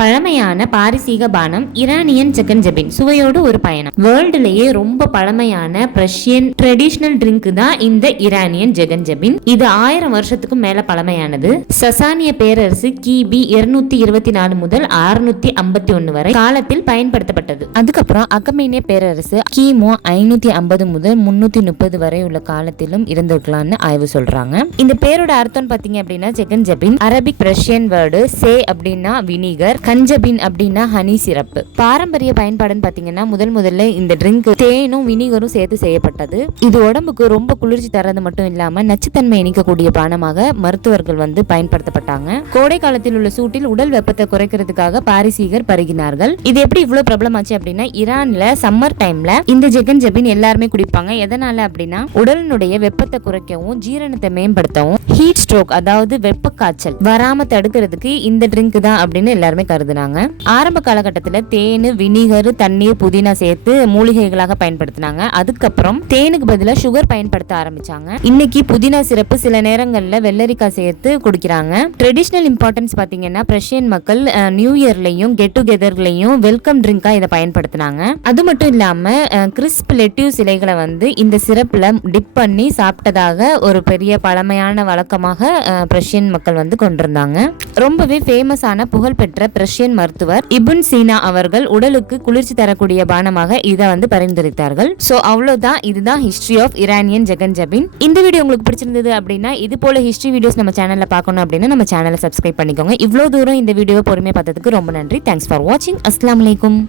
பழமையான பாரசீக பானம் ஈரானியன் ஜகன்ஜபின் சுவையோடு ஒரு பயணம். வேர்ல்டுலயே ரொம்ப பழமையான பிரஷியன் ட்ரெடிஷனல் ட்ரிங்க் தான் இந்த ஈரானியன் ஜகன்ஜபின். இது 1000 வருஷத்துக்கும் மேல பழமையானது. சசானிய பேரரசு கிபி 224 முதல் 651 வரை காலத்தில் பயன்படுத்தப்பட்டது. அதுக்கப்புறம் அகமேனிய பேரரசு கிமு 550 முதல் 330 வரை உள்ள காலத்திலும் இருந்திருக்கலாம்னு ஆய்வு சொல்றாங்க. இந்த பேரோட அர்த்தம் பாத்தீங்க அப்படின்னா ஜகன்ஜபின் அரபிக் பிரஷியன் வேர்டு சே அப்படின்னா வினிகர், கஞ்சபின் அப்படின்னா ஹனி சிரப்பு. பாரம்பரிய பயன்பாடுன்னு பாத்தீங்கன்னா முதல்ல இந்த ட்ரிங்க் தேனும் வினிகரும் சேர்த்து செய்யப்பட்டது. இது உடம்புக்கு ரொம்ப குளிர்ச்சி தரது மட்டும் இல்லாம நச்சுத்தன்மை இணைக்கக்கூடிய பானமாக மருத்துவர்கள் பயன்படுத்தப்பட்டாங்க. கோடை காலத்தில் உள்ள சூட்டில் உடல் வெப்பத்தை குறைக்கிறதுக்காக பாரிசீகர் பருகினார்கள். இது எப்படி இவ்வளவு பிரபலம் ஆச்சு அப்படின்னா ஈரான்ல சம்மர் டைம்ல இந்த ஜகன்ஜபின் எல்லாருமே குடிப்பாங்க. எதனால அப்படின்னா உடலினுடைய வெப்பத்தை குறைக்கவும் ஜீரணத்தை மேம்படுத்தவும் ஹீட் ஸ்ட்ரோக் அதாவது வெப்ப காய்ச்சல் வராம தடுக்கிறதுக்கு இந்த ட்ரிங்க் தான் அப்படின்னு எல்லாருமே கருதுனாங்க. ஆரம்ப காலகட்டத்தில் தேனு, வினிகர், தண்ணீர், புதினா சேர்த்து மூலிகைகளாக பயன்படுத்தினாங்க. அதுக்கப்புறம் தேனுக்கு பதிலாக சுகர் பயன்படுத்த ஆரம்பிச்சாங்க. இன்னைக்கு புதினா சிறப்பு சில நேரங்களில் வெள்ளரிக்காய் சேர்த்து குடிக்கிறாங்க. ட்ரெடிஷனல் இம்பார்ட்டன்ஸ் பாத்தீங்கன்னா பிரஷியன் மக்கள் நியூ இயர்லையும் கெட் டுகெதர்லையும் வெல்கம் ட்ரிங்கா இதை பயன்படுத்தினாங்க. அது மட்டும் இல்லாம கிறிஸ்ப் லெட்யூஸ் இலைகளை இந்த சிறப்புல டிப் பண்ணி சாப்பிட்டதாக ஒரு பெரிய பழமையான வழக்கமாக பிரஷியன் மக்கள் கொண்டிருந்தாங்க. ரொம்பவே ஃபேமஸான புகழ்பெற்ற பிரஷியன் மருத்துவர் இப்ன் சீனா அவர்கள் உடலுக்கு குளிர்ச்சி தரக்கூடிய பானமாக இதை பரிந்துரைத்தார்கள். சோ அவ்வளவுதான், இதுதான் ஹிஸ்டரி ஆஃப் ஈரானியன் ஜகன்ஜபின். இந்த வீடியோ உங்களுக்கு பிடிச்சிருந்தது அப்படின்னா இது போல ஹிஸ்டரி வீடியோஸ் நம்ம சேனல்ல பார்க்கணும் அப்படின்னா நம்ம சேனலை சப்ஸ்கிரைப் பண்ணிக்கோங்க. இவ்வளவு தூரம் இந்த வீடியோவை பொறுமையா பார்த்ததுக்கு ரொம்ப நன்றி. தேங்க்ஸ் ஃபார் வாட்சிங். அஸ்ஸலாமு அலைக்கும்.